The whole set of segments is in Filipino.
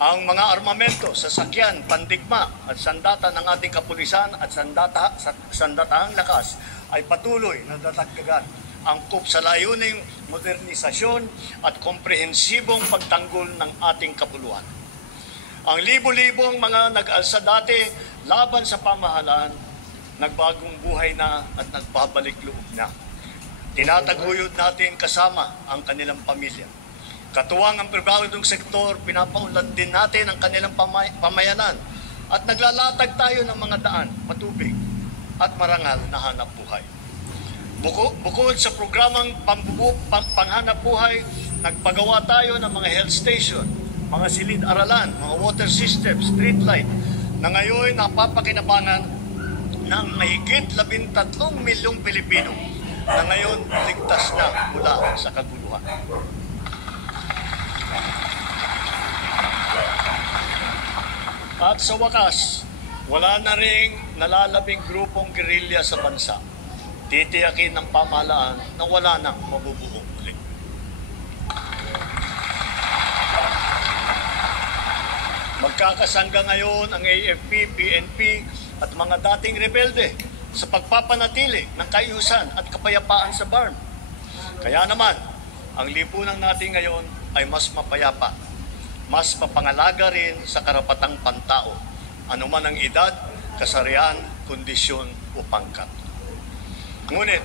Ang mga armamento, sasakyan, pandigma at sandata ng ating kapulisan at sandatahang lakas ay patuloy na dadagdagan angkop sa layuning modernisasyon at komprehensibong pagtanggol ng ating kapuluan. Ang libo-libong mga nag-alsa dati laban sa pamahalaan, nagbagong buhay na at nagbabalik loob na. Tinataguyod natin kasama ang kanilang pamilya. Katuwang ang pribadong sektor, pinapaunlad din natin ang kanilang pamayanan at naglalatag tayo ng mga daan, patubig at marangal na hanap buhay. Bukod sa programang panghanap buhay, nagpagawa tayo ng mga health station, mga silid-aralan, mga water system, street light, na ngayon napapakinabangan ng mahigit 13 milyong Pilipino na ngayon ligtas na mula sa kaguluhan. At sa wakas, wala na ring nalalabing grupong gerilya sa bansa. Titiyakin ng pamahalaan na wala nang mabubuong ulit. Magkakasangga ngayon ang AFP, PNP at mga dating rebelde sa pagpapanatili ng kaayusan at kapayapaan sa BARM. Kaya naman, ang lipunan natin ngayon ay mas mapayapa, mas mapangalaga rin sa karapatang pantao, anuman ang edad, kasarian, kondisyon o pangkat. Ngunit,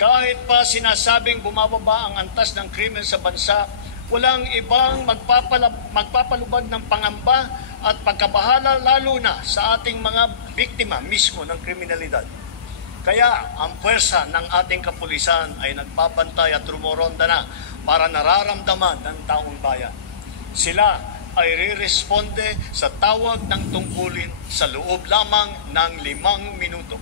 kahit pa sinasabing bumababa ang antas ng krimen sa bansa, walang ibang magpapalubag ng pangamba at pagkabahala lalo na sa ating mga biktima mismo ng kriminalidad. Kaya ang puwersa ng ating kapulisan ay nagbabantay at rumoronda na para nararamdaman ng taong bayan. Sila ay re-responde sa tawag ng tungkulin sa loob lamang ng 5 minuto.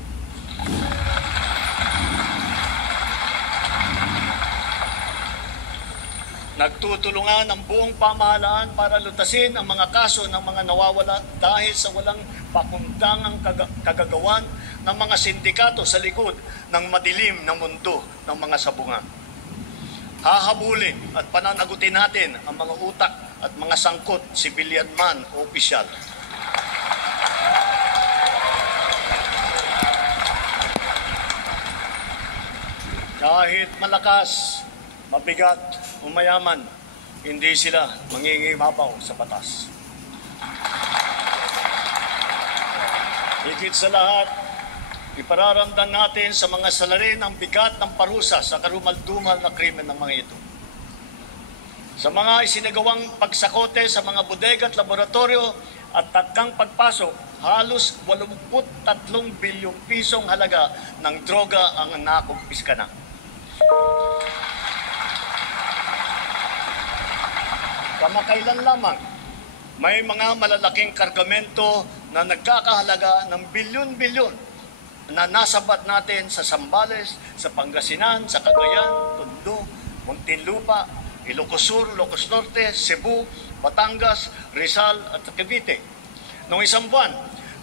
Nagtutulungan ang buong pamahalaan para lutasin ang mga kaso ng mga nawawala dahil sa walang pakundangang kagagawan ng mga sindikato sa likod ng madilim na mundo ng mga sabungan. Hahabulin at pananagutin natin ang mga utak at mga sangkot, civilian man o opisyal. Kahit malakas, mabigat o mayaman, hindi sila mangingibabaw sa batas. Higit sa lahat, ipararamdam natin sa mga salarin ang bigat ng parusa sa karumal-dumal na krimen ng mga ito. Sa mga isinagawang pagsakote sa mga bodega at laboratorio at takang pagpasok, halos 83 bilyong pisong halaga ng droga ang nakumpiska na. Kamakailan lamang, may mga malalaking kargamento na nagkakahalaga ng bilyon-bilyon na nasabat natin sa Zambales, sa Pangasinan, sa Cagayan, Tondo, Muntinlupa, Ilocos Sur, Ilocos Norte, Cebu, Batangas, Rizal at Cavite. Noong isang buwan,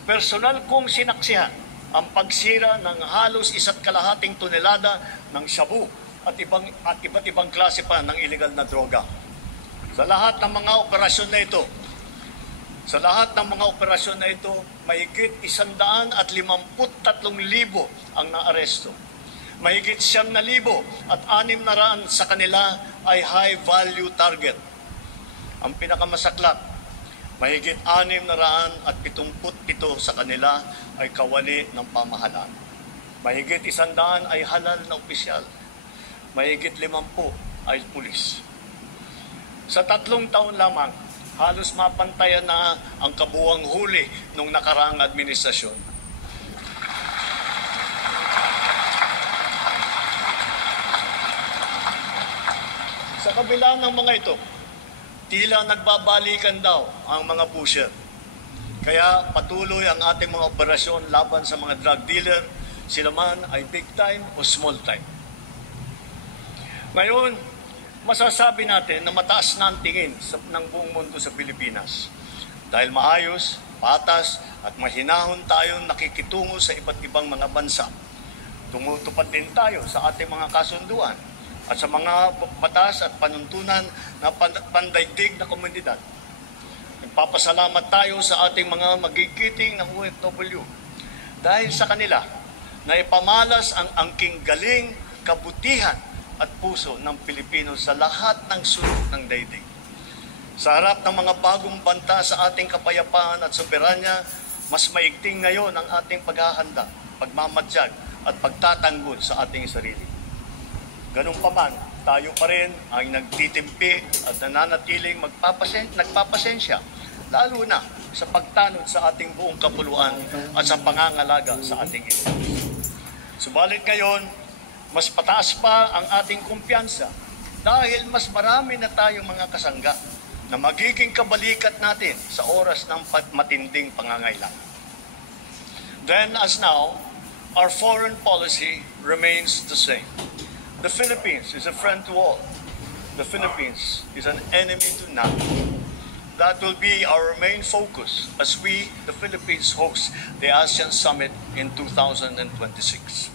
personal kong sinaksihan ang pagsira ng halos 1.5 tonelada ng shabu at iba't ibang klase pa ng illegal na droga. Sa lahat ng mga operasyon na ito, mahigit 153,000 ang naaresto. Mahigit 9,000 at 600 sa kanila ay high-value target. Ang pinakamasaklap, mahigit 677 sa kanila ay kawali ng pamahalaan. Mahigit 100 ay halal na opisyal. Mahigit 50 ay pulis. Sa 3 taon lamang, halos mapantayan na ang kabuuang huli ng nakaraang administrasyon. Sa kabila ng mga ito, tila nagbabalikan daw ang mga pusher. Kaya patuloy ang ating mga operasyon laban sa mga drug dealer, sila man ay big time o small time. Ngayon, masasabi natin na mataas na ang tingin ng buong mundo sa Pilipinas. Dahil maayos, patas at mahinahon tayong nakikitungo sa iba't ibang mga bansa. Tumutupad din tayo sa ating mga kasunduan at sa mga batas at panuntunan na pandaigdig na komunidad. Nagpapasalamat tayo sa ating mga magigiting ng OFW dahil sa kanila na ipamalas ang angking galing, kabutihan at puso ng Pilipino sa lahat ng sulok ng daigdig. Sa harap ng mga bagong banta sa ating kapayapaan at soberanya, mas maigting ngayon ang ating paghahanda, pagmamatyag at pagtatanggol sa ating sarili. Ganun pa man, tayo pa rin ang nagtitimpi at nananatiling nagpapasensya, lalo na sa pagtanod sa ating buong kapuluan at sa pangangalaga sa ating ito. Subalit ngayon, mas pataas pa ang ating kumpiyansa dahil mas marami na tayong mga kasangga na magiging kabalikat natin sa oras ng matinding pangangailangan. Then as now, our foreign policy remains the same. The Philippines is a friend to all. The Philippines is an enemy to none. That will be our main focus as we, the Philippines, host the ASEAN Summit in 2026.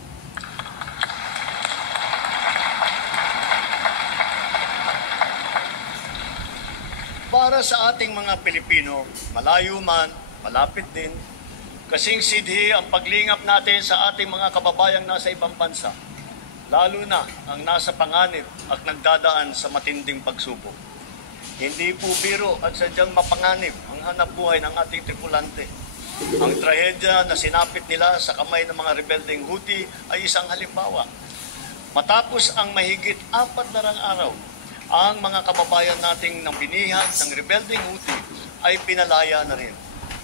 Para sa ating mga Pilipino, malayo man, malapit din, kasing sidhi ang paglingap natin sa ating mga kababayang nasa ibang bansa, lalo na ang nasa panganib at nagdadaan sa matinding pagsubok. Hindi po biro at sadyang mapanganib ang hanap buhay ng ating tripulante. Ang trahedya na sinapit nila sa kamay ng mga rebeldeng Houthi ay isang halimbawa. Matapos ang mahigit 4 araw, ang mga kababayan nating nang binihan ng rebeldeng Houthi ay pinalaya na rin.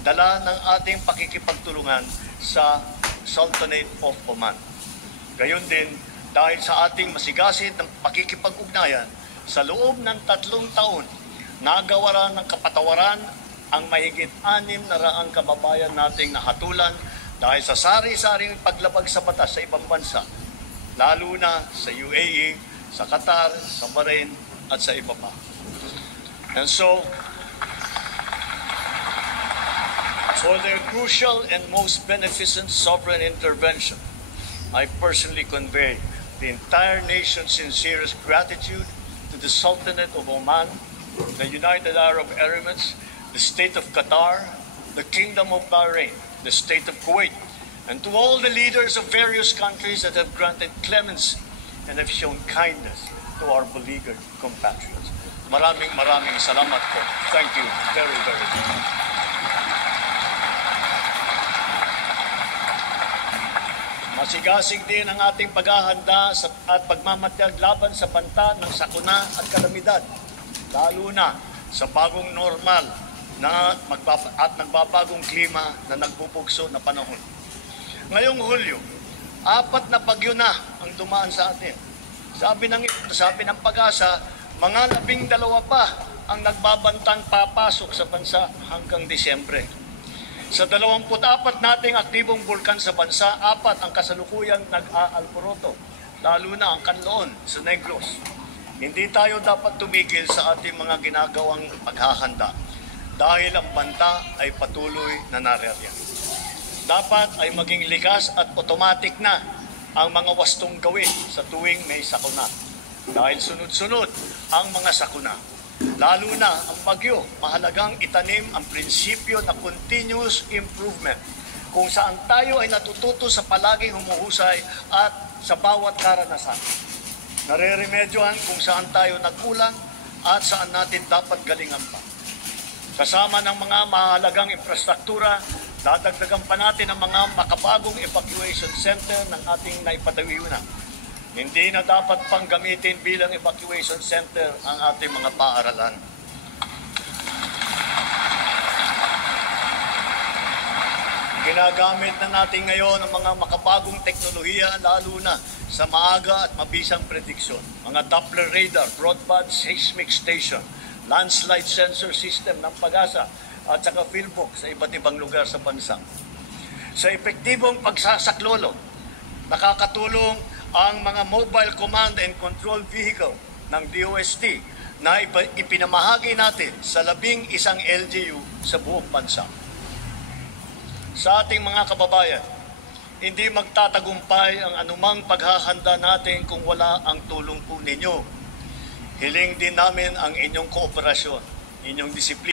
Dala ng ating pakikipagtulungan sa Sultanate of Oman. Gayon din, dahil sa ating masigasig ng pakikipag-ugnayan, sa loob ng 3 taon, nagawaran ng kapatawaran ang mahigit 600 kababayan nating nahatulan dahil sa sari-saring paglabag sa batas sa ibang bansa, lalo na sa UAE, sa Qatar, sa Bahrain, at sa iba pa. And so, for their crucial and most beneficent sovereign intervention, I personally convey the entire nation's sincerest gratitude to the Sultanate of Oman, the United Arab Emirates, the State of Qatar, the Kingdom of Bahrain, the State of Kuwait, and to all the leaders of various countries that have granted clemency and have shown kindness to our beleaguered compatriots. Maraming salamat po. Thank you very, very much. Masigasig din ang ating paghahanda at pagmamatyag laban sa banta ng sakuna at kalamidad, lalo na sa bagong normal at nagbabagong klima na nagbubugso na panahon. Ngayong Hulyo, 4 na bagyo na ang dumaan sa atin. Sabi ng Pag-asa, mga 12 pa ang nagbabantang papasok sa bansa hanggang Disyembre. Sa 24 nating aktibong bulkan sa bansa, 4 ang kasalukuyang nag-aalporoto, lalo na ang Kanloon sa Negros. Hindi tayo dapat tumigil sa ating mga ginagawang paghahanda dahil ang banta ay patuloy na naririyan. Dapat ay maging likas at automatic na ang mga wastong gawin sa tuwing may sakuna. Dahil sunod-sunod ang mga sakuna. Lalo na ang bagyo, mahalagang itanim ang prinsipyo na continuous improvement, kung saan tayo ay natututo sa palaging humuhusay at sa bawat karanasan. Nareremedyohan kung saan tayo nagkulang at saan natin dapat galingan pa. Kasama ng mga mahalagang infrastruktura, dadagdagan pa natin ang mga makabagong evacuation center ng ating naipadawiunan. Hindi na dapat pang gamitin bilang evacuation center ang ating mga paaralan. Ginagamit na natin ngayon ang mga makabagong teknolohiya, lalo na sa maaga at mabisang prediksyon. Mga Doppler radar, broadband seismic station, landslide sensor system ng Pag-asa, at saka fieldbook sa iba't ibang lugar sa bansa. Sa epektibong pagsasaklolo, nakakatulong ang mga mobile command and control vehicle ng DOST na ipinamahagi natin sa 11 LGU sa buong bansa. Sa ating mga kababayan, hindi magtatagumpay ang anumang paghahanda natin kung wala ang tulong po ninyo. Hiling din namin ang inyong kooperasyon, inyong disiplina.